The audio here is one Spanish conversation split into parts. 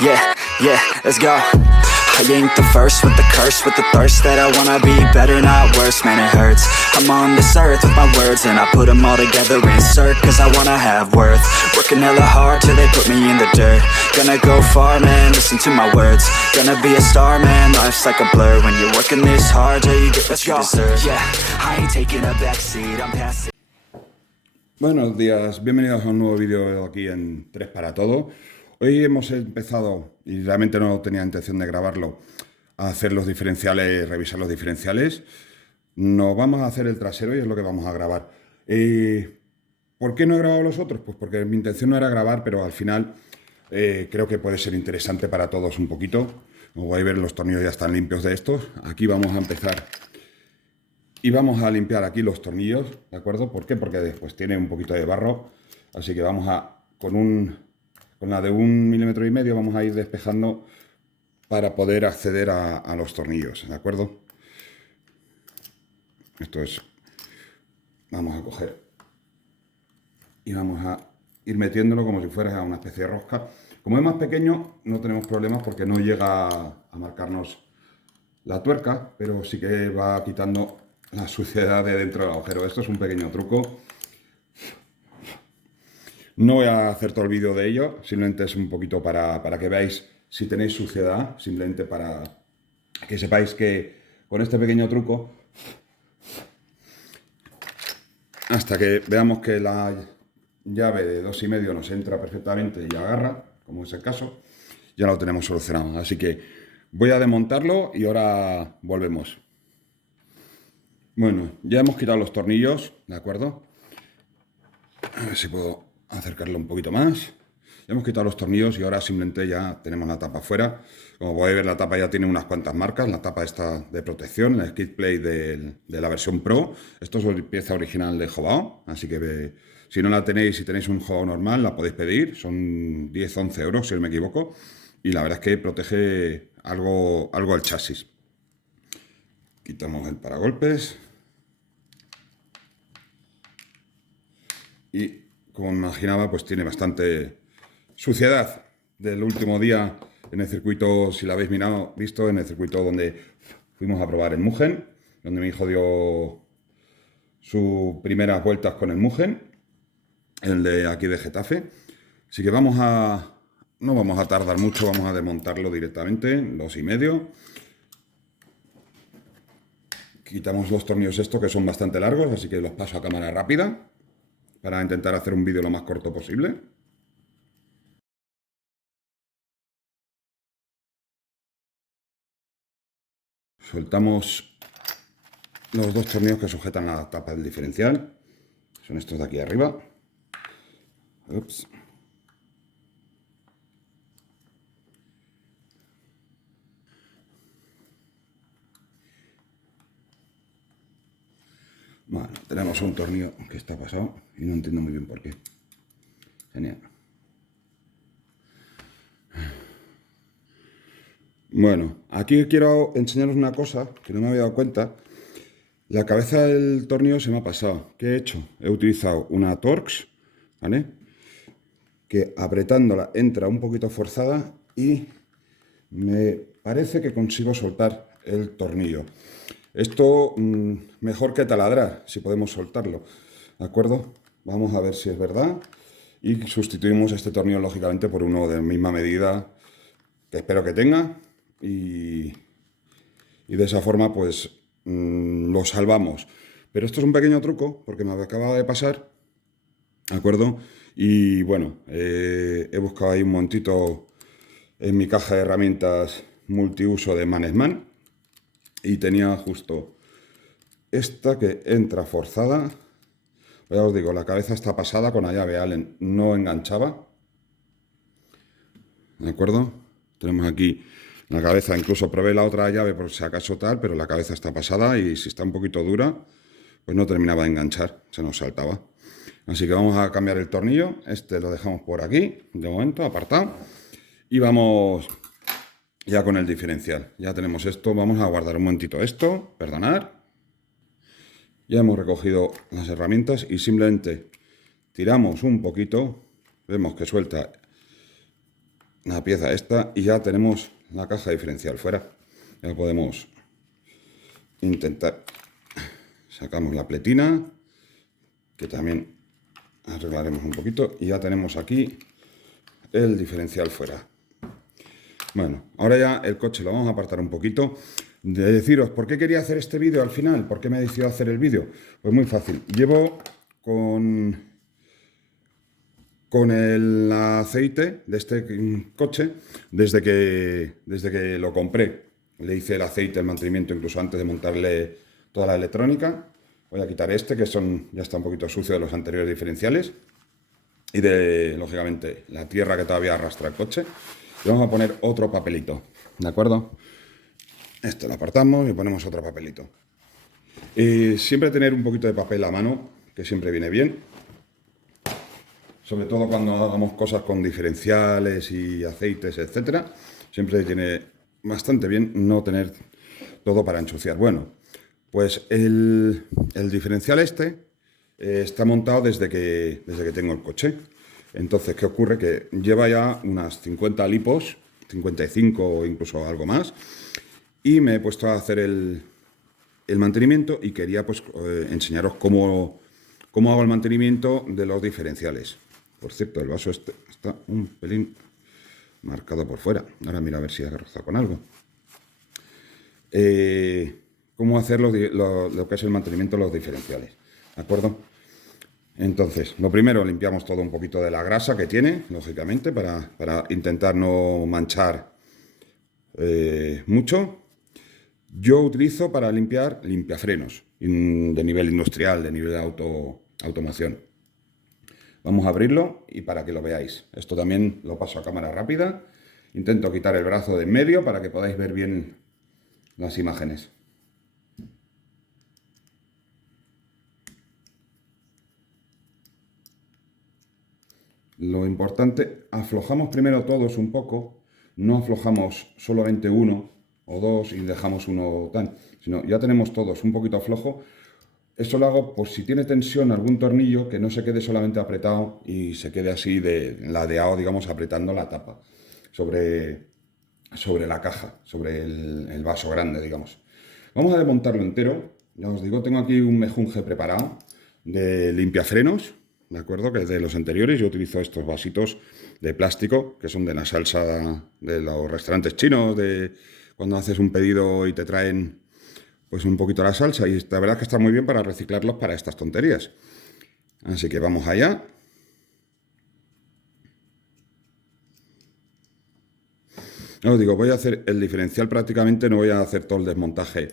Yeah, yeah, let's go. I ain't the first with the curse, with the thirst that I wanna be better, not worse, man, it hurts. I'm on this earth with my words, and I put them all together, insert, cause I wanna have worth. Working hella hard till they put me in the dirt. Gonna go far, man, listen to my words. Gonna be a star, man, life's like a blur. When you're working this hard, yeah, you get what you deserve. Yeah, I ain't taking a backseat, I'm passing. Buenos días, bienvenidos a un nuevo vídeo aquí en 3 para todo. Hoy hemos empezado, y realmente no tenía intención de grabarlo, a hacer los diferenciales, revisar los diferenciales. Nos vamos a hacer el trasero y es lo que vamos a grabar. ¿Por qué no he grabado los otros? Pues porque mi intención no era grabar, pero al final creo que puede ser interesante para todos un poquito. Como vais a ver, los tornillos ya están limpios de estos. Aquí vamos a empezar y vamos a limpiar aquí los tornillos, ¿de acuerdo? ¿Por qué? Porque después tiene un poquito de barro, así que vamos a, con la de 1,5 milímetros, vamos a ir despejando para poder acceder a los tornillos, ¿de acuerdo? Esto es, vamos a coger y vamos a ir metiéndolo como si fuera una especie de rosca. Como es más pequeño, no tenemos problemas porque no llega a marcarnos la tuerca, pero sí que va quitando la suciedad de dentro del agujero. Esto es un pequeño truco. No voy a hacer todo el vídeo de ello, simplemente es un poquito para que veáis si tenéis suciedad, simplemente para que sepáis que con este pequeño truco, hasta que veamos que la llave de 2,5 nos entra perfectamente y agarra, como es el caso, ya lo tenemos solucionado. Así que voy a desmontarlo y ahora volvemos. Bueno, ya hemos quitado los tornillos, ¿de acuerdo? A ver si puedo acercarlo un poquito más. Ya hemos quitado los tornillos y ahora simplemente ya tenemos la tapa fuera. Como podéis ver, la tapa ya tiene unas cuantas marcas. La tapa está de protección, la Skid Plate de la versión Pro. Esto es pieza original de Jobao, así que si no la tenéis, si tenéis un Jobao normal, la podéis pedir. Son 10-11 euros, si no me equivoco. Y la verdad es que protege algo el chasis. Quitamos el paragolpes. Y como me imaginaba, pues tiene bastante suciedad del último día en el circuito, si lo habéis visto, en el circuito donde fuimos a probar el Mugen, donde mi hijo dio sus primeras vueltas con el Mugen, el de aquí de Getafe. Así que no vamos a tardar mucho, vamos a desmontarlo directamente, 2,5. Quitamos los tornillos estos que son bastante largos, así que los paso a cámara rápida para intentar hacer un vídeo lo más corto posible. Soltamos los dos tornillos que sujetan la tapa del diferencial. Son estos de aquí arriba. Ups. Bueno, tenemos un tornillo que está pasado y no entiendo muy bien por qué. Genial. Bueno, aquí quiero enseñaros una cosa que no me había dado cuenta. La cabeza del tornillo se me ha pasado. ¿Qué he hecho? He utilizado una Torx, ¿vale? Que apretándola entra un poquito forzada y me parece que consigo soltar el tornillo. Esto mejor que taladrar, si podemos soltarlo, ¿de acuerdo? Vamos a ver si es verdad y sustituimos este tornillo lógicamente por uno de misma medida que espero que tenga y de esa forma pues lo salvamos. Pero esto es un pequeño truco porque me acaba de pasar, ¿de acuerdo? Y bueno, he buscado ahí un montito en mi caja de herramientas multiuso de Mannesmann y tenía justo esta que entra forzada. Ya os digo, la cabeza está pasada con la llave Allen, no enganchaba, ¿de acuerdo? Tenemos aquí la cabeza, incluso probé la otra llave por si acaso tal, pero la cabeza está pasada y si está un poquito dura, pues no terminaba de enganchar, se nos saltaba. Así que vamos a cambiar el tornillo, este lo dejamos por aquí, de momento, apartado, y vamos ya con el diferencial. Ya tenemos esto, vamos a guardar un momentito esto, perdonad. Ya hemos recogido las herramientas y simplemente tiramos un poquito, vemos que suelta la pieza esta y ya tenemos la caja diferencial fuera. Ya podemos intentar. Sacamos la pletina, que también arreglaremos un poquito, y ya tenemos aquí el diferencial fuera. Bueno, ahora ya el coche lo vamos a apartar un poquito. De deciros, ¿por qué quería hacer este vídeo al final? ¿Por qué me he decidido hacer el vídeo? Pues muy fácil. Llevo con el aceite de este coche desde que lo compré. Le hice el aceite, el mantenimiento, incluso antes de montarle toda la electrónica. Voy a quitar este, que ya está un poquito sucio de los anteriores diferenciales. Y lógicamente, la tierra que todavía arrastra el coche. Y vamos a poner otro papelito, ¿de acuerdo? Este lo apartamos y ponemos otro papelito. Y siempre tener un poquito de papel a mano, que siempre viene bien. Sobre todo cuando hagamos cosas con diferenciales y aceites, etcétera. Siempre tiene bastante bien no tener todo para ensuciar. Bueno, pues el diferencial está montado desde que tengo el coche. Entonces, ¿qué ocurre? Que lleva ya unas 50 lipos, 55 o incluso algo más, y me he puesto a hacer el mantenimiento y quería pues enseñaros cómo hago el mantenimiento de los diferenciales. Por cierto, el vaso está un pelín marcado por fuera. Ahora mira a ver si ha rozado con algo. Cómo hacer lo que es el mantenimiento de los diferenciales, ¿de acuerdo? Entonces, lo primero, limpiamos todo un poquito de la grasa que tiene, lógicamente, para intentar no manchar mucho. Yo utilizo para limpiar limpiafrenos de nivel industrial, de nivel de automación. Vamos a abrirlo y para que lo veáis. Esto también lo paso a cámara rápida. Intento quitar el brazo de en medio para que podáis ver bien las imágenes. Lo importante, aflojamos primero todos un poco, no aflojamos solamente uno o dos y dejamos uno tan, sino ya tenemos todos un poquito flojo. Eso lo hago por si tiene tensión algún tornillo, que no se quede solamente apretado y se quede así ladeado, digamos, apretando la tapa sobre la caja, sobre el vaso grande, digamos. Vamos a desmontarlo entero. Ya os digo, tengo aquí un mejunje preparado de limpiafrenos, ¿de acuerdo? Que es de los anteriores. Yo utilizo estos vasitos de plástico, que son de la salsa de los restaurantes chinos, de cuando haces un pedido y te traen pues un poquito la salsa, y la verdad es que está muy bien para reciclarlos para estas tonterías. Así que vamos allá. Os digo, voy a hacer el diferencial prácticamente, no voy a hacer todo el montaje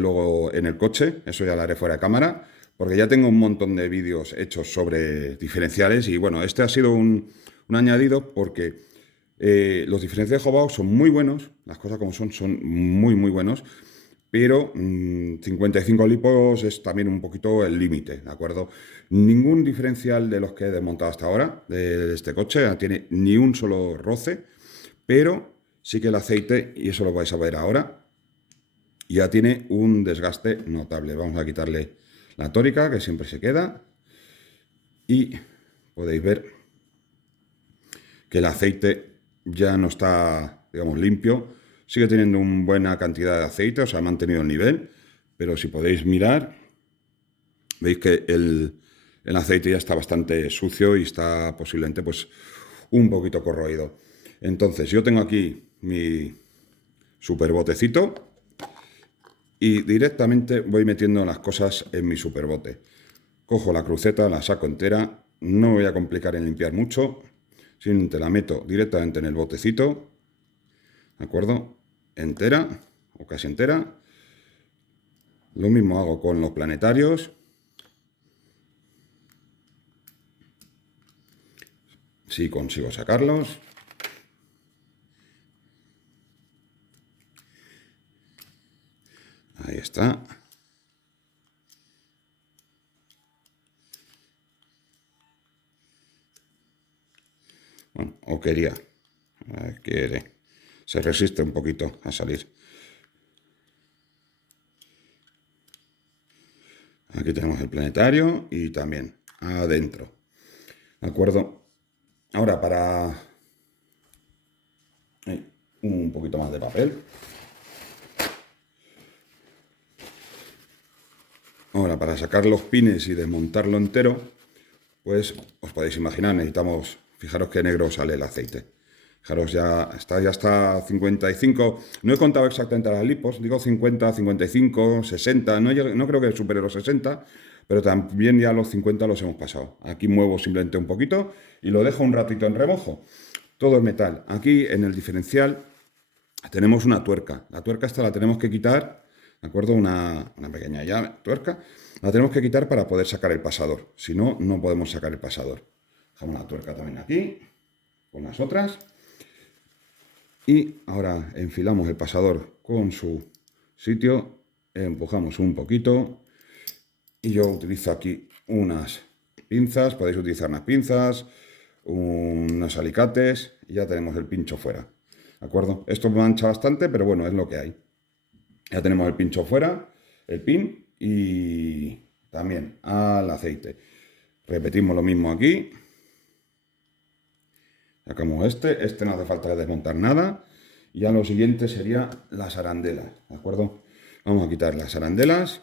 luego en el coche, eso ya lo haré fuera de cámara, porque ya tengo un montón de vídeos hechos sobre diferenciales y bueno, este ha sido un añadido porque los diferenciales Hobao son muy buenos, las cosas como son muy muy buenos, pero 55 lipos es también un poquito el límite, ¿de acuerdo? Ningún diferencial de los que he desmontado hasta ahora de este coche tiene ni un solo roce, pero sí que el aceite, y eso lo vais a ver ahora, ya tiene un desgaste notable. Vamos a quitarle la tórica, que siempre se queda, y podéis ver que el aceite ya no está, digamos, limpio. Sigue teniendo una buena cantidad de aceite, o sea, ha mantenido el nivel, pero si podéis mirar, veis que el aceite ya está bastante sucio y está posiblemente pues un poquito corroído. Entonces, yo tengo aquí mi super botecito y directamente voy metiendo las cosas en mi super bote. Cojo la cruceta, la saco entera, no me voy a complicar en limpiar mucho, simplemente la meto directamente en el botecito, ¿de acuerdo? Entera o casi entera. Lo mismo hago con los planetarios. Si consigo sacarlos. Ahí está. Bueno, o quería. Se resiste un poquito a salir. Aquí tenemos el planetario y también adentro. ¿De acuerdo? Ahora, un poquito más de papel. Ahora, para sacar los pines y desmontarlo entero, pues os podéis imaginar, necesitamos, fijaros qué negro sale el aceite. Fijaros, ya está 55, no he contado exactamente las lipos, digo 50, 55, 60, no creo que supere los 60, pero también ya los 50 los hemos pasado. Aquí muevo simplemente un poquito y lo dejo un ratito en remojo. Todo es metal. Aquí en el diferencial tenemos una tuerca. La tuerca esta la tenemos que quitar, ¿de acuerdo? Una pequeña llave, tuerca. La tenemos que quitar para poder sacar el pasador. Si no, no podemos sacar el pasador. Dejamos la tuerca también aquí, con las otras. Y ahora enfilamos el pasador con su sitio, empujamos un poquito. Y yo utilizo aquí unas pinzas, podéis utilizar unas pinzas, unos alicates, y ya tenemos el pincho fuera. ¿De acuerdo? Esto mancha bastante, pero bueno, es lo que hay. Ya tenemos el pincho fuera, el pin y también al aceite. Repetimos lo mismo aquí. Sacamos este no hace falta desmontar nada. Y ya lo siguiente sería las arandelas, ¿de acuerdo? Vamos a quitar las arandelas.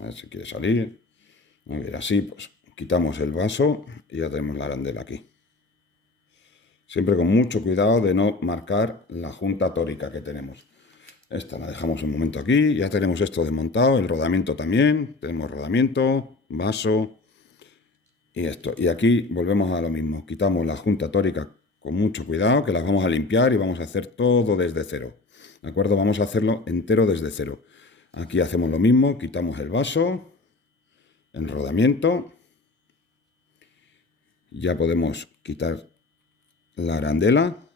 A ver si quiere salir. A ver, así pues quitamos el vaso y ya tenemos la arandela aquí. Siempre con mucho cuidado de no marcar la junta tórica que tenemos. Esta la dejamos un momento aquí. Ya tenemos esto desmontado, el rodamiento también. Tenemos rodamiento, vaso y esto. Y aquí volvemos a lo mismo. Quitamos la junta tórica con mucho cuidado, que las vamos a limpiar y vamos a hacer todo desde cero. ¿De acuerdo? Vamos a hacerlo entero desde cero. Aquí hacemos lo mismo, quitamos el vaso, el rodamiento. Ya podemos quitar la arandela,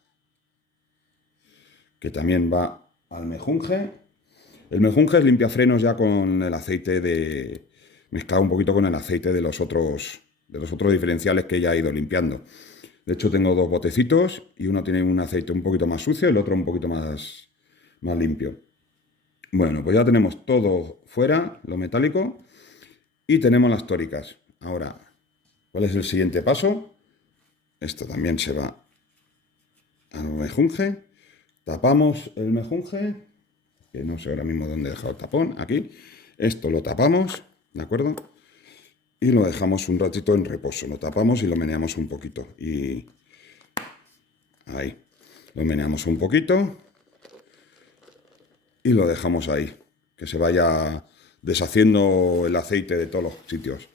que también va al mejunje. El mejunje es limpiafrenos ya con el aceite mezclado un poquito con el aceite de los otros diferenciales que ya he ido limpiando. De hecho tengo dos botecitos y uno tiene un aceite un poquito más sucio y el otro un poquito más limpio. Bueno, pues ya tenemos todo fuera, lo metálico, y tenemos las tóricas. Ahora, ¿cuál es el siguiente paso? Esto también se va al mejunje. Tapamos el mejunje, que no sé ahora mismo dónde he dejado el tapón, aquí. Esto lo tapamos, ¿de acuerdo? Y lo dejamos un ratito en reposo. Lo tapamos y lo meneamos un poquito. Y ahí, lo meneamos un poquito. Y lo dejamos ahí, que se vaya deshaciendo el aceite de todos los sitios.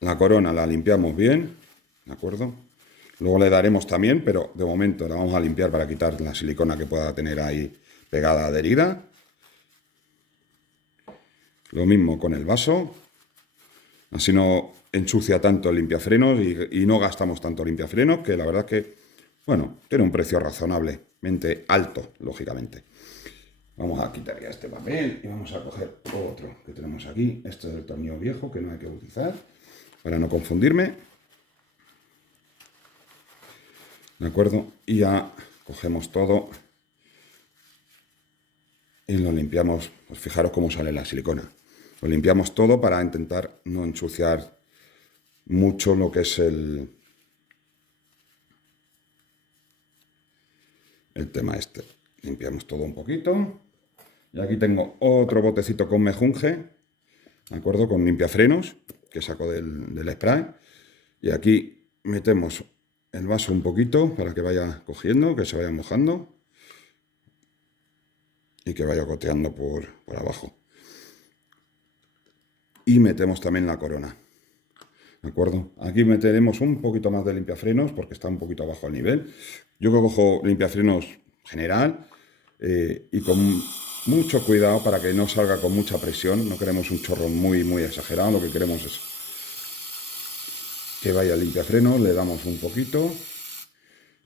La corona la limpiamos bien, ¿de acuerdo? Luego le daremos también, pero de momento la vamos a limpiar para quitar la silicona que pueda tener ahí pegada, adherida. Lo mismo con el vaso, así no ensucia tanto el limpiafrenos y no gastamos tanto limpiafrenos, que la verdad es que, bueno, tiene un precio razonablemente alto, lógicamente. Vamos a quitar ya este papel y vamos a coger otro que tenemos aquí. Este es el tornillo viejo que no hay que utilizar para no confundirme. ¿De acuerdo? Y ya cogemos todo y lo limpiamos. Pues fijaros cómo sale la silicona. Lo limpiamos todo para intentar no ensuciar mucho lo que es el tema este. Limpiamos todo un poquito. Y aquí tengo otro botecito con mejunje, ¿de acuerdo? Con limpiafrenos, que saco del spray. Y aquí metemos el vaso un poquito para que vaya cogiendo, que se vaya mojando. Y que vaya goteando por abajo. Y metemos también la corona, ¿de acuerdo? Aquí meteremos un poquito más de limpiafrenos porque está un poquito abajo al nivel. Yo cojo limpiafrenos general y con mucho cuidado para que no salga con mucha presión. No queremos un chorro muy exagerado. Lo que queremos es que vaya el limpiafrenos. Le damos un poquito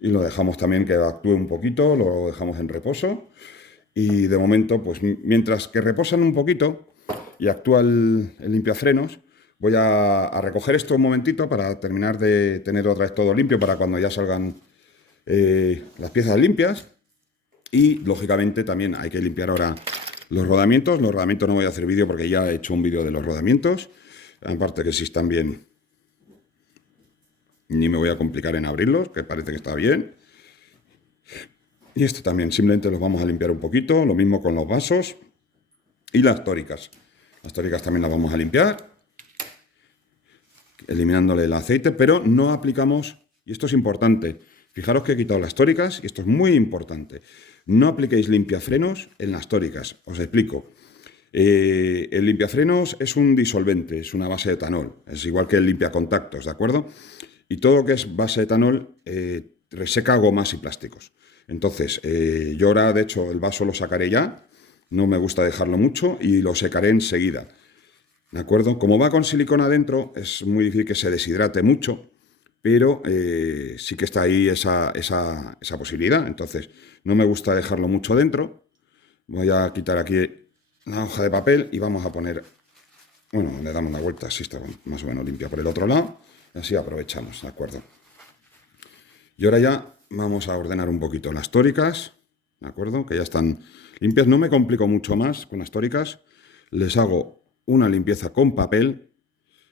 y lo dejamos también que actúe un poquito. Lo dejamos en reposo. Y de momento, pues mientras que reposan un poquito y actúa el limpiafrenos, voy a recoger esto un momentito para terminar de tener otra vez todo limpio para cuando ya salgan las piezas limpias. Y lógicamente también hay que limpiar ahora los rodamientos. Los rodamientos no voy a hacer vídeo porque ya he hecho un vídeo de los rodamientos. Aparte que si están bien ni me voy a complicar en abrirlos, que parece que está bien. Y este también, simplemente los vamos a limpiar un poquito, lo mismo con los vasos y las tóricas. Las tóricas también las vamos a limpiar, eliminándole el aceite, pero no aplicamos, y esto es importante, fijaros que he quitado las tóricas, y esto es muy importante, no apliquéis limpiafrenos en las tóricas, os explico. El limpiafrenos es un disolvente, es una base de etanol, es igual que el limpiacontactos, ¿de acuerdo? Y todo lo que es base de etanol reseca gomas y plásticos. Entonces, yo ahora, de hecho, el vaso lo sacaré ya, no me gusta dejarlo mucho y lo secaré enseguida. ¿De acuerdo? Como va con silicona dentro, es muy difícil que se deshidrate mucho, pero sí que está ahí esa posibilidad. Entonces, no me gusta dejarlo mucho dentro. Voy a quitar aquí la hoja de papel y vamos a poner, bueno, le damos una vuelta, así está más o menos limpia por el otro lado, y así aprovechamos, ¿de acuerdo? Y ahora ya vamos a ordenar un poquito las tóricas, ¿de acuerdo? Que ya están limpias. No me complico mucho más con las tóricas. Les hago una limpieza con papel.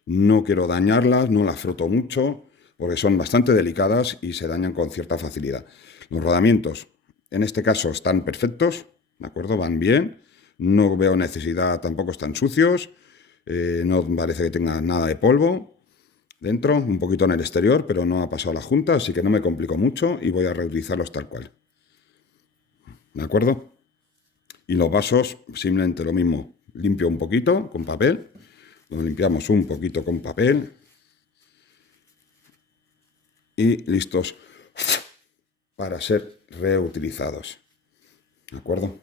No quiero dañarlas, no las froto mucho, porque son bastante delicadas y se dañan con cierta facilidad. Los rodamientos, en este caso, están perfectos, ¿de acuerdo? Van bien. No veo necesidad, tampoco están sucios. No parece que tenga nada de polvo dentro, un poquito en el exterior, pero no ha pasado la junta, así que no me complico mucho y voy a reutilizarlos tal cual. ¿De acuerdo? Y los vasos, simplemente lo mismo. Limpio un poquito con papel. Lo limpiamos un poquito con papel. Y listos para ser reutilizados. ¿De acuerdo?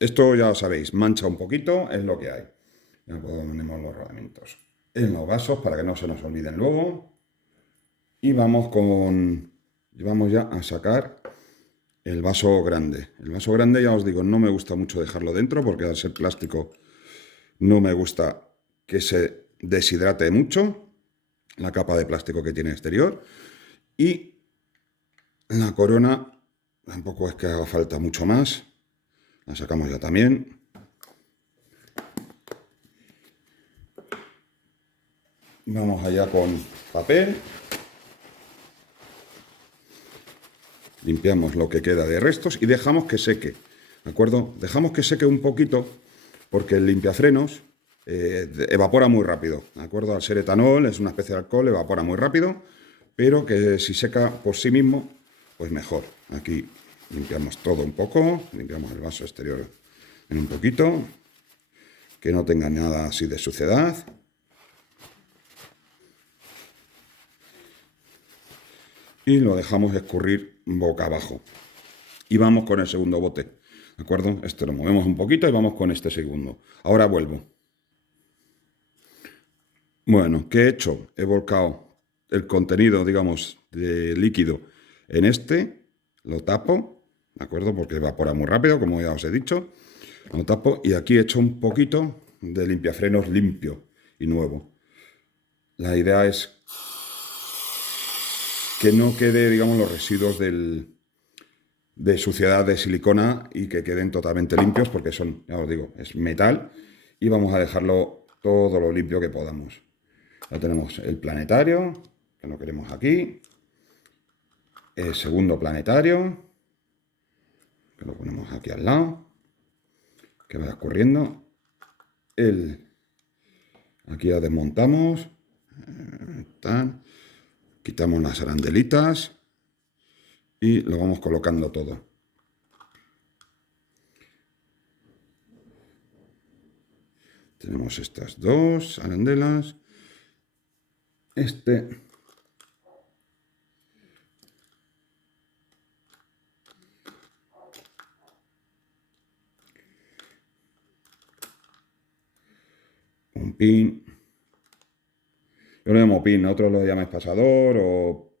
Esto ya lo sabéis, mancha un poquito, es lo que hay. Ya ponemos los rodamientos en los vasos para que no se nos olviden luego. Y vamos ya a sacar el vaso grande. El vaso grande, ya os digo, no me gusta mucho dejarlo dentro porque al ser plástico no me gusta que se deshidrate mucho la capa de plástico que tiene exterior. Y la corona tampoco es que haga falta mucho más. La sacamos ya también. Vamos allá con papel. Limpiamos lo que queda de restos y dejamos que seque. ¿De acuerdo? Dejamos que seque un poquito porque el limpiafrenos evapora muy rápido. ¿De acuerdo? Al ser etanol, es una especie de alcohol, evapora muy rápido, pero que si seca por sí mismo, pues mejor. Aquí limpiamos todo un poco, limpiamos el vaso exterior en un poquito, que no tenga nada así de suciedad. Y lo dejamos escurrir boca abajo. Y vamos con el segundo bote, ¿de acuerdo? Este lo movemos un poquito y vamos con este segundo. Ahora vuelvo. Bueno, ¿qué he hecho? He volcado el contenido, digamos, de líquido en este, lo tapo, ¿de acuerdo? Porque evapora muy rápido, como ya os he dicho. Lo tapo y aquí he hecho un poquito de limpiafrenos limpio y nuevo. La idea es que no quede, digamos, los residuos de suciedad de silicona y que queden totalmente limpios porque son, ya os digo, es metal y vamos a dejarlo todo lo limpio que podamos. Ya tenemos el planetario, que lo queremos aquí, el segundo planetario, que lo ponemos aquí al lado, que vaya escurriendo. Aquí ya desmontamos, quitamos las arandelitas y lo vamos colocando todo. Tenemos estas dos arandelas. Un pin. Yo lo llamo pin, otros lo llamáis pasador o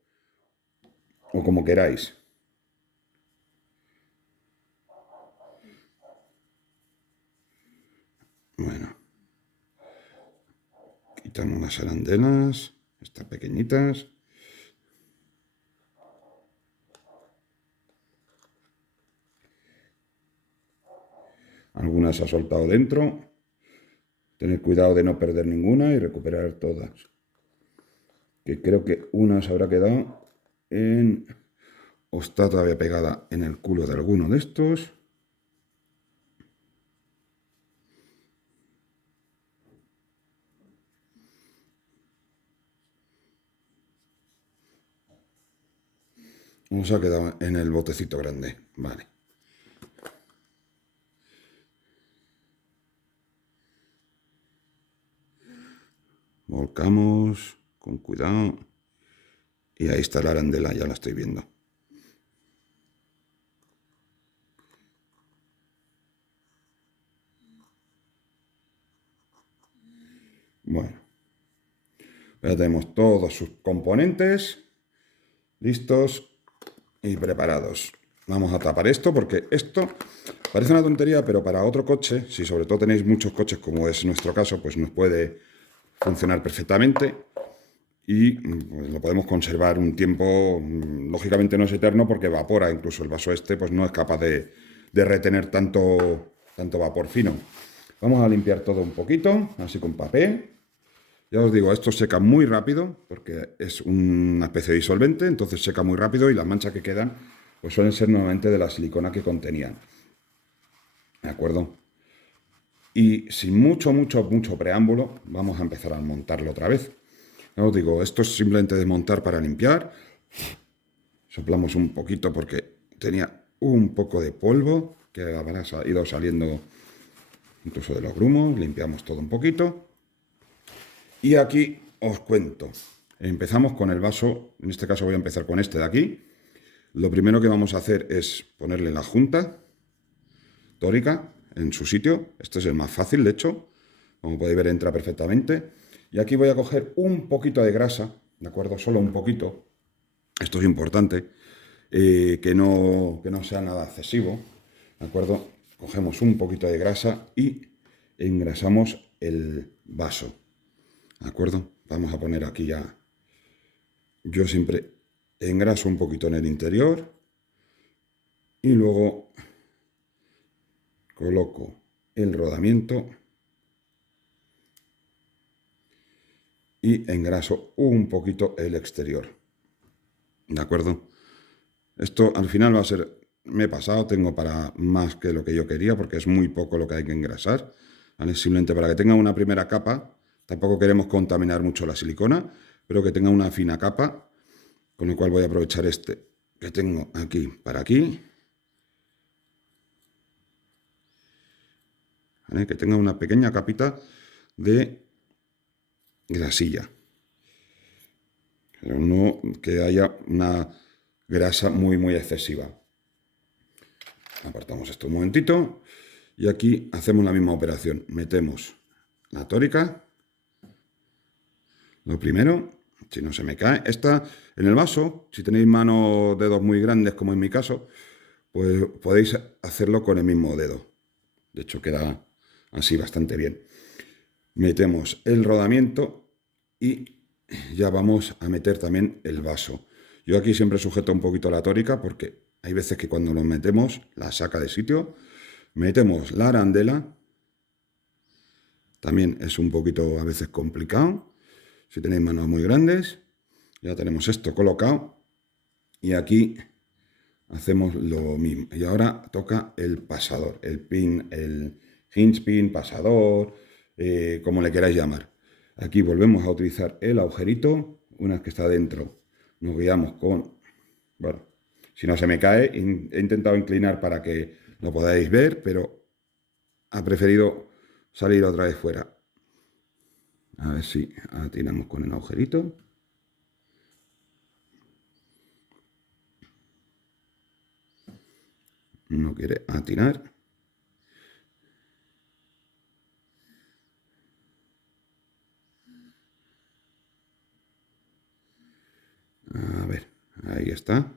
como queráis. Bueno. Quitamos las arandelas, estas pequeñitas. Algunas ha soltado dentro. Tener cuidado de no perder ninguna y recuperar todas. Que creo que una se habrá quedado en... o está todavía pegada en el culo de alguno de estos. O se ha quedado en el botecito grande. Vale. Volcamos con cuidado. Y ahí está la arandela, ya la estoy viendo. Bueno, ya tenemos todos sus componentes listos y preparados. Vamos a tapar esto porque esto parece una tontería, pero para otro coche, si sobre todo tenéis muchos coches como es nuestro caso, pues nos puede funcionar perfectamente y pues, lo podemos conservar un tiempo. Lógicamente no es eterno porque evapora, incluso el vaso este pues no es capaz de retener tanto vapor fino. Vamos a limpiar todo un poquito, así con papel. Ya os digo, esto seca muy rápido porque es una especie de disolvente, entonces seca muy rápido y las manchas que quedan pues suelen ser normalmente de la silicona que contenían. ¿De acuerdo? Y sin mucho preámbulo, vamos a empezar a montarlo otra vez. Ya os digo, esto es simplemente desmontar para limpiar. Soplamos un poquito porque tenía un poco de polvo que habrá ido saliendo incluso de los grumos. Limpiamos todo un poquito. Y aquí os cuento. Empezamos con el vaso, en este caso voy a empezar con este de aquí. Lo primero que vamos a hacer es ponerle la junta tórica en su sitio. Este es el más fácil, de hecho. Como podéis ver, entra perfectamente. Y aquí voy a coger un poquito de grasa, ¿de acuerdo? Solo un poquito. Esto es importante, que no sea nada excesivo, ¿de acuerdo? Cogemos un poquito de grasa y engrasamos el vaso. ¿De acuerdo? Vamos a poner aquí ya. Yo siempre engraso un poquito en el interior y luego coloco el rodamiento y engraso un poquito el exterior. ¿De acuerdo? Esto al final va a ser, me he pasado, tengo para más que lo que yo quería porque es muy poco lo que hay que engrasar, ¿vale? Simplemente para que tenga una primera capa. Tampoco queremos contaminar mucho la silicona, pero que tenga una fina capa, con lo cual voy a aprovechar este que tengo aquí para aquí. ¿Vale? Que tenga una pequeña capita de grasilla. Pero no que haya una grasa muy excesiva. Apartamos esto un momentito y aquí hacemos la misma operación. Metemos la tórica. Lo primero, si no se me cae, esta en el vaso, si tenéis manos, dedos muy grandes como en mi caso, pues podéis hacerlo con el mismo dedo. De hecho queda así bastante bien. Metemos el rodamiento y ya vamos a meter también el vaso. Yo aquí siempre sujeto un poquito la tórica porque hay veces que cuando lo metemos la saca de sitio. Metemos la arandela. También es un poquito a veces complicado. Si tenéis manos muy grandes, ya tenemos esto colocado. Y aquí hacemos lo mismo. Y ahora toca el pasador, el pin, el hinge pin, pasador, como le queráis llamar. Aquí volvemos a utilizar el agujerito. Una vez que está dentro, nos guiamos con... Bueno, si no se me cae, he intentado inclinar para que lo podáis ver, pero ha preferido salir otra vez fuera. A ver si atinamos con el agujerito. No quiere atinar. A ver, ahí está.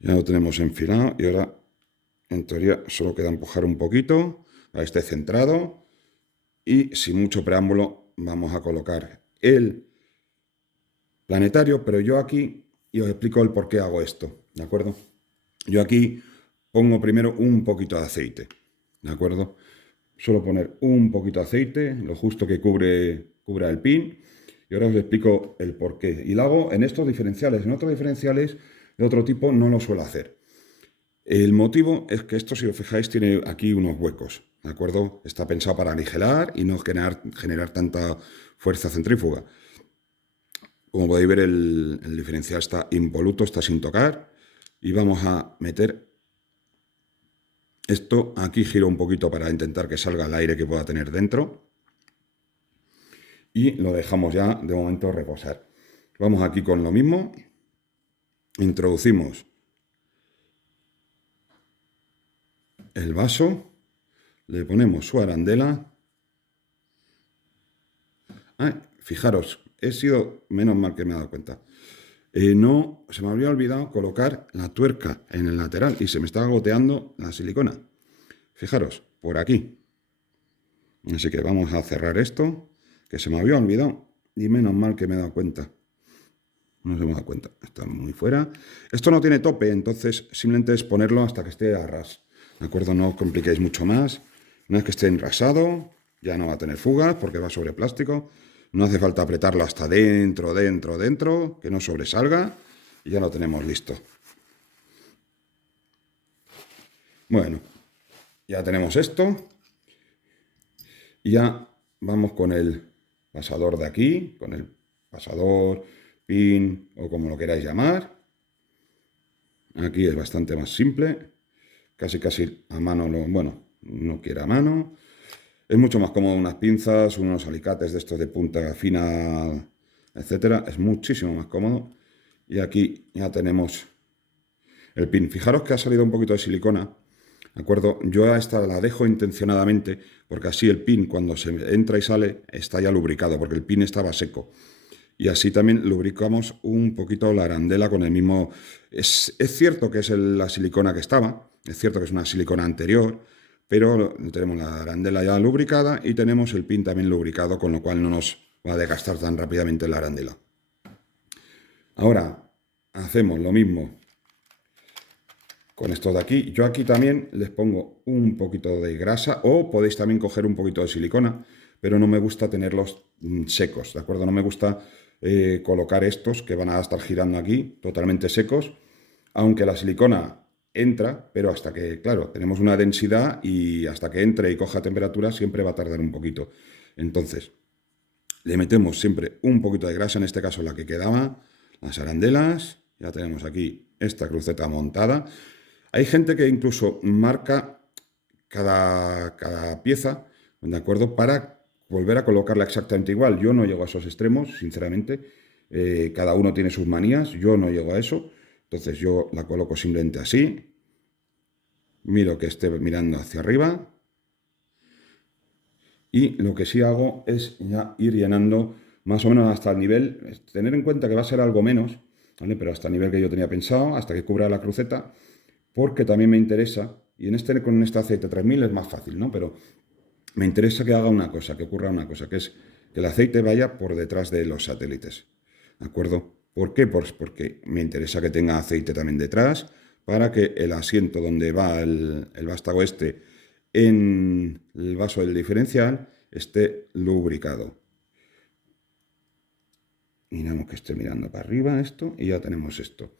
Ya lo tenemos enfilado y ahora, en teoría, solo queda empujar un poquito para que esté centrado. Y sin mucho preámbulo vamos a colocar el planetario, pero yo aquí, y os explico el por qué hago esto, ¿de acuerdo? Yo aquí pongo primero un poquito de aceite, ¿de acuerdo? Solo poner un poquito de aceite, lo justo que cubra el pin. Y ahora os explico el porqué. Y lo hago en estos diferenciales. En otros diferenciales de otro tipo no lo suelo hacer. El motivo es que esto, si os fijáis, tiene aquí unos huecos, ¿de acuerdo? Está pensado para nigelar y no generar tanta fuerza centrífuga. Como podéis ver, el diferencial está impoluto, está sin tocar. Y vamos a meter esto. Aquí giro un poquito para intentar que salga el aire que pueda tener dentro. Y lo dejamos ya de momento reposar. Vamos aquí con lo mismo. Introducimos el vaso, le ponemos su arandela. Fijaros, he sido, menos mal que me he dado cuenta. No, se me había olvidado colocar la tuerca en el lateral y se me estaba goteando la silicona. Fijaros, por aquí. Así que vamos a cerrar esto, que se me había olvidado y menos mal que me he dado cuenta. No se me ha dado cuenta, está muy fuera. Esto no tiene tope, entonces simplemente es ponerlo hasta que esté a ras. ¿De acuerdo? No os compliquéis mucho más. Una vez que esté enrasado, ya no va a tener fugas porque va sobre plástico. No hace falta apretarlo hasta dentro, que no sobresalga. Y ya lo tenemos listo. Bueno, ya tenemos esto. Y ya vamos con el pasador de aquí, con el pasador, pin o como lo queráis llamar. Aquí es bastante más simple. Casi a mano, no quiere a mano. Es mucho más cómodo unas pinzas, unos alicates de estos de punta fina, etcétera. Es muchísimo más cómodo. Y aquí ya tenemos el pin. Fijaros que ha salido un poquito de silicona, ¿de acuerdo? Yo a esta la dejo intencionadamente porque así el pin cuando se entra y sale está ya lubricado porque el pin estaba seco. Y así también lubricamos un poquito la arandela con el mismo... Es cierto que es la silicona que estaba, es cierto que es una silicona anterior, pero tenemos la arandela ya lubricada y tenemos el pin también lubricado, con lo cual no nos va a desgastar tan rápidamente la arandela. Ahora hacemos lo mismo con estos de aquí. Yo aquí también les pongo un poquito de grasa o podéis también coger un poquito de silicona, pero no me gusta tenerlos secos, ¿de acuerdo? No me gusta colocar estos que van a estar girando aquí totalmente secos, aunque la silicona entra, pero hasta que, claro, tenemos una densidad y hasta que entre y coja temperatura siempre va a tardar un poquito. Entonces, le metemos siempre un poquito de grasa, en este caso la que quedaba, las arandelas. Ya tenemos aquí esta cruceta montada. Hay gente que incluso marca cada pieza, ¿de acuerdo? Para volver a colocarla exactamente igual. Yo no llego a esos extremos, sinceramente. Cada uno tiene sus manías, yo no llego a eso. Entonces yo la coloco simplemente así. Miro que esté mirando hacia arriba. Y lo que sí hago es ya ir llenando más o menos hasta el nivel. Tener en cuenta que va a ser algo menos, ¿vale? Pero hasta el nivel que yo tenía pensado, hasta que cubra la cruceta. Porque también me interesa, y con este aceite 3000 es más fácil, ¿no? Pero me interesa que haga una cosa, que ocurra una cosa, que es que el aceite vaya por detrás de los satélites, ¿de acuerdo? ¿Por qué? Pues porque me interesa que tenga aceite también detrás, para que el asiento donde va el vástago este en el vaso del diferencial esté lubricado. Miramos que esté mirando para arriba esto y ya tenemos esto.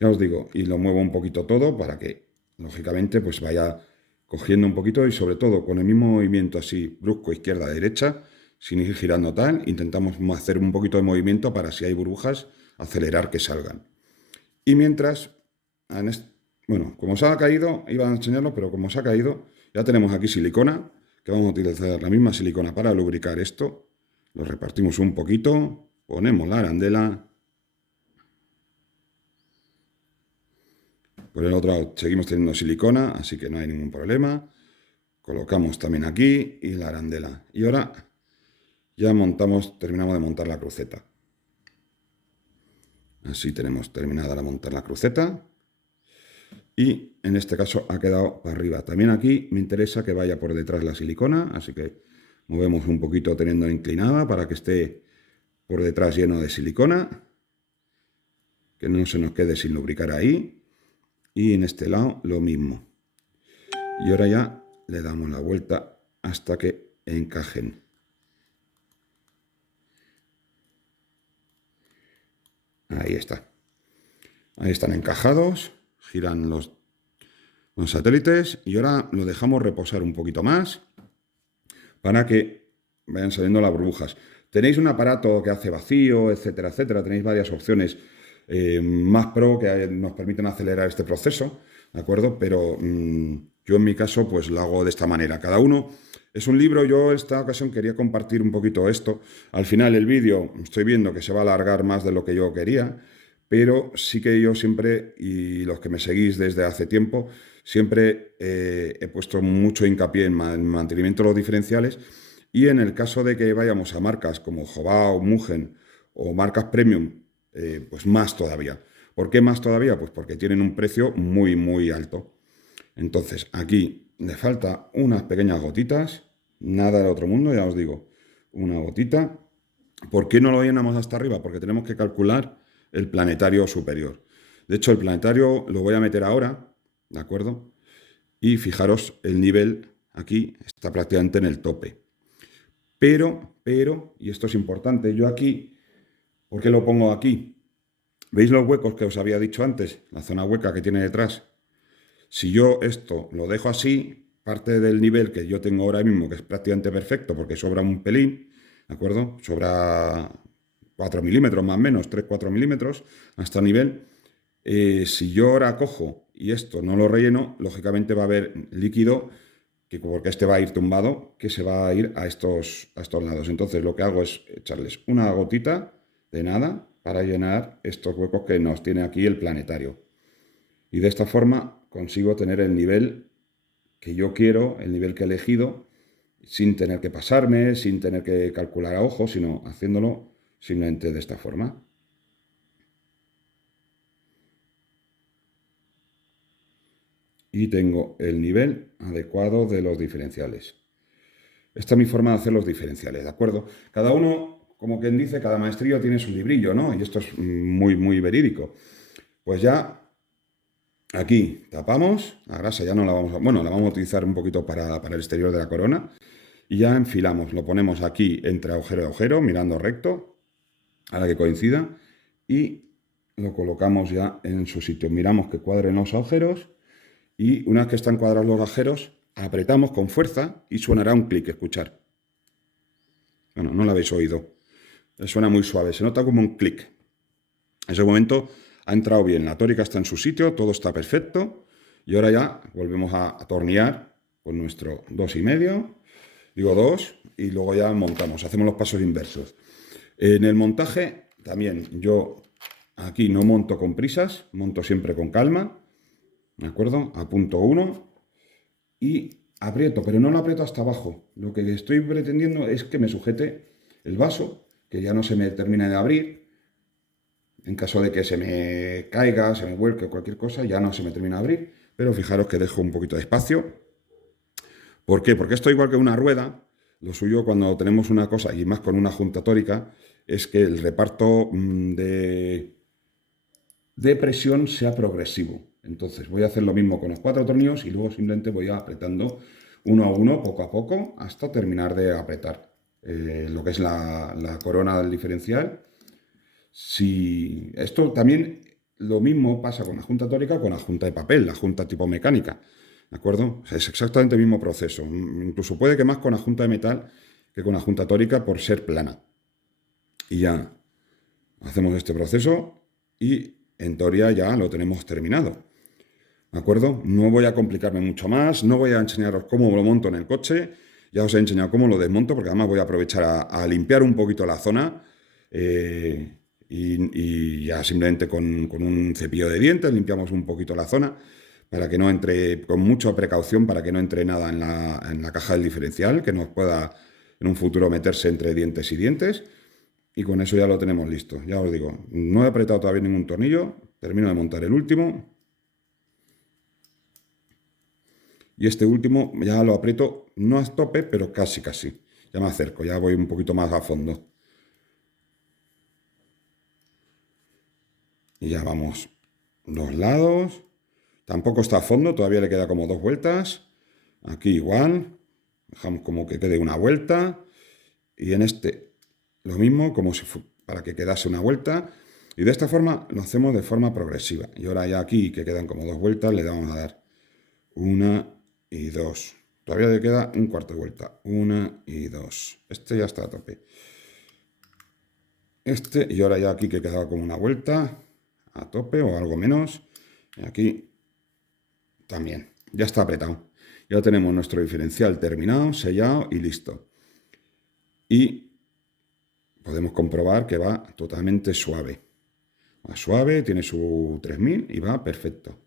Ya os digo, y lo muevo un poquito todo para que, lógicamente, pues vaya cogiendo un poquito y sobre todo con el mismo movimiento así brusco izquierda-derecha, sin ir girando tal, intentamos hacer un poquito de movimiento para, si hay burbujas, acelerar que salgan. Y mientras, bueno, como se ha caído, iba a enseñarlo, pero como se ha caído, ya tenemos aquí silicona, que vamos a utilizar la misma silicona para lubricar esto. Lo repartimos un poquito, ponemos la arandela. Por el otro lado seguimos teniendo silicona, así que no hay ningún problema. Colocamos también aquí y la arandela. Y ahora ya terminamos de montar la cruceta. Así tenemos terminada de montar la cruceta. Y en este caso ha quedado para arriba. También aquí me interesa que vaya por detrás la silicona, así que movemos un poquito teniendo inclinada para que esté por detrás lleno de silicona. Que no se nos quede sin lubricar ahí. Y en este lado lo mismo. Y ahora ya le damos la vuelta hasta que encajen. Ahí está. Ahí están encajados, giran los satélites y ahora lo dejamos reposar un poquito más para que vayan saliendo las burbujas. Tenéis un aparato que hace vacío, etcétera, etcétera. Tenéis varias opciones más pro que nos permiten acelerar este proceso, ¿de acuerdo? Pero yo en mi caso pues lo hago de esta manera. Cada uno es un libro. Yo en esta ocasión quería compartir un poquito esto. Al final el vídeo estoy viendo que se va a alargar más de lo que yo quería, pero sí que yo siempre, y los que me seguís desde hace tiempo, siempre he puesto mucho hincapié en mantenimiento de los diferenciales, y en el caso de que vayamos a marcas como Jobao, Mugen o marcas premium, pues más todavía. ¿Por qué más todavía? Pues porque tienen un precio muy, muy alto. Entonces, aquí le falta unas pequeñas gotitas, nada del otro mundo, ya os digo, una gotita. ¿Por qué no lo llenamos hasta arriba? Porque tenemos que calcular el planetario superior. De hecho, el planetario lo voy a meter ahora, ¿de acuerdo? Y fijaros, el nivel aquí está prácticamente en el tope. Pero, y esto es importante, yo aquí, ¿por qué lo pongo aquí? ¿Veis los huecos que os había dicho antes? La zona hueca que tiene detrás. Si yo esto lo dejo así, parte del nivel que yo tengo ahora mismo, que es prácticamente perfecto, porque sobra un pelín, ¿de acuerdo? Sobra 4 milímetros más o menos, 3-4 milímetros hasta el nivel. Si yo ahora cojo y esto no lo relleno, lógicamente va a haber líquido, porque este va a ir tumbado, que se va a ir a estos lados. Entonces lo que hago es echarles una gotita de nada para llenar estos huecos que nos tiene aquí el planetario. Y de esta forma consigo tener el nivel que yo quiero, el nivel que he elegido, sin tener que pasarme, sin tener que calcular a ojo, sino haciéndolo simplemente de esta forma. Y tengo el nivel adecuado de los diferenciales. Esta es mi forma de hacer los diferenciales, ¿de acuerdo? Cada uno, como quien dice, cada maestrillo tiene su librillo, ¿no? Y esto es muy, muy verídico. Pues ya aquí tapamos, la grasa ya no la vamos a... Bueno, la vamos a utilizar un poquito para el exterior de la corona. Y ya enfilamos, lo ponemos aquí entre agujero y agujero, mirando recto, a la que coincida. Y lo colocamos ya en su sitio. Miramos que cuadren los agujeros. Y una vez que están cuadrados los agujeros, apretamos con fuerza y sonará un clic, escuchar. Bueno, no lo habéis oído. Suena muy suave, se nota como un clic. En ese momento ha entrado bien, la tórica está en su sitio, todo está perfecto. Y ahora ya volvemos a atornillar con nuestro 2,5, digo 2, y luego ya montamos, hacemos los pasos inversos. En el montaje también yo aquí no monto con prisas, monto siempre con calma. ¿De acuerdo? Apunto 1 y aprieto, pero no lo aprieto hasta abajo. Lo que estoy pretendiendo es que me sujete el vaso, que ya no se me termine de abrir. En caso de que se me caiga, se me vuelque o cualquier cosa, ya no se me termina de abrir. Pero fijaros que dejo un poquito de espacio. ¿Por qué? Porque esto, igual que una rueda, lo suyo cuando tenemos una cosa, y más con una junta tórica, es que el reparto de presión sea progresivo. Entonces voy a hacer lo mismo con los 4 tornillos y luego simplemente voy apretando uno a uno, poco a poco, hasta terminar de apretar lo que es la corona del diferencial. Si esto también lo mismo pasa con la junta tórica o con la junta de papel, la junta tipo mecánica, ¿de acuerdo? O sea, es exactamente el mismo proceso. Incluso puede que más con la junta de metal que con la junta tórica por ser plana. Y ya hacemos este proceso y en teoría ya lo tenemos terminado. ¿De acuerdo? No voy a complicarme mucho más, no voy a enseñaros cómo lo monto en el coche, ya os he enseñado cómo lo desmonto, porque además voy a aprovechar a limpiar un poquito la zona y ya simplemente con un cepillo de dientes limpiamos un poquito la zona para que no entre, con mucha precaución, para que no entre nada en la caja del diferencial, que nos pueda en un futuro meterse entre dientes y dientes. Y con eso ya lo tenemos listo. Ya os digo, no he apretado todavía ningún tornillo, termino de montar el último. Y este último ya lo aprieto, no a tope, pero casi, casi. Ya me acerco, ya voy un poquito más a fondo. Y ya vamos los lados. Tampoco está a fondo, todavía le queda como 2 vueltas. Aquí igual. Dejamos como que quede una vuelta. Y en este lo mismo, como si para que quedase una vuelta. Y de esta forma lo hacemos de forma progresiva. Y ahora ya aquí, que quedan como 2 vueltas, le vamos a dar 1 y 2. Todavía le queda un cuarto de vuelta. 1 y 2. Este ya está a tope. Este, y ahora ya aquí que quedaba como una vuelta a tope o algo menos. Y aquí también. Ya está apretado. Ya tenemos nuestro diferencial terminado, sellado y listo. Y podemos comprobar que va totalmente suave. Va suave, tiene su 3000 y va perfecto.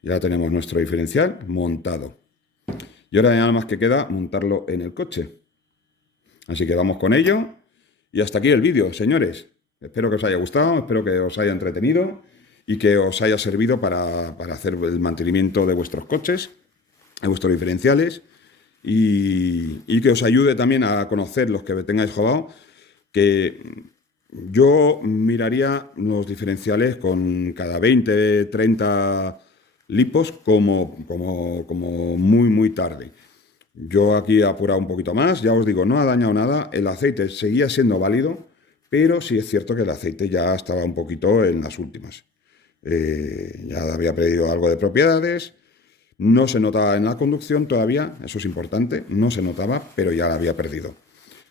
Ya tenemos nuestro diferencial montado. Y ahora nada más que queda montarlo en el coche. Así que vamos con ello. Y hasta aquí el vídeo, señores. Espero que os haya gustado, espero que os haya entretenido y que os haya servido para hacer el mantenimiento de vuestros coches, de vuestros diferenciales, y que os ayude también a conocer los que tengáis jodado, que yo miraría los diferenciales con cada 20, 30 lipos como muy tarde. Yo aquí he apurado un poquito más, ya os digo, no ha dañado nada, el aceite seguía siendo válido, pero sí es cierto que el aceite ya estaba un poquito en las últimas. Ya había perdido algo de propiedades, no se notaba en la conducción todavía, eso es importante, no se notaba, pero ya la había perdido.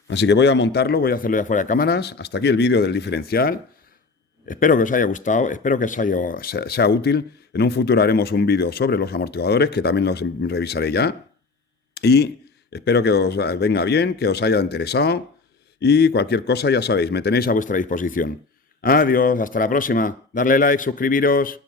Así que voy a montarlo, voy a hacerlo ya fuera de cámaras. Hasta aquí el vídeo del diferencial. Espero que os haya gustado, espero que sea útil. En un futuro haremos un vídeo sobre los amortiguadores, que también los revisaré ya. Y espero que os venga bien, que os haya interesado. Y cualquier cosa, ya sabéis, me tenéis a vuestra disposición. Adiós, hasta la próxima. Darle like, suscribiros.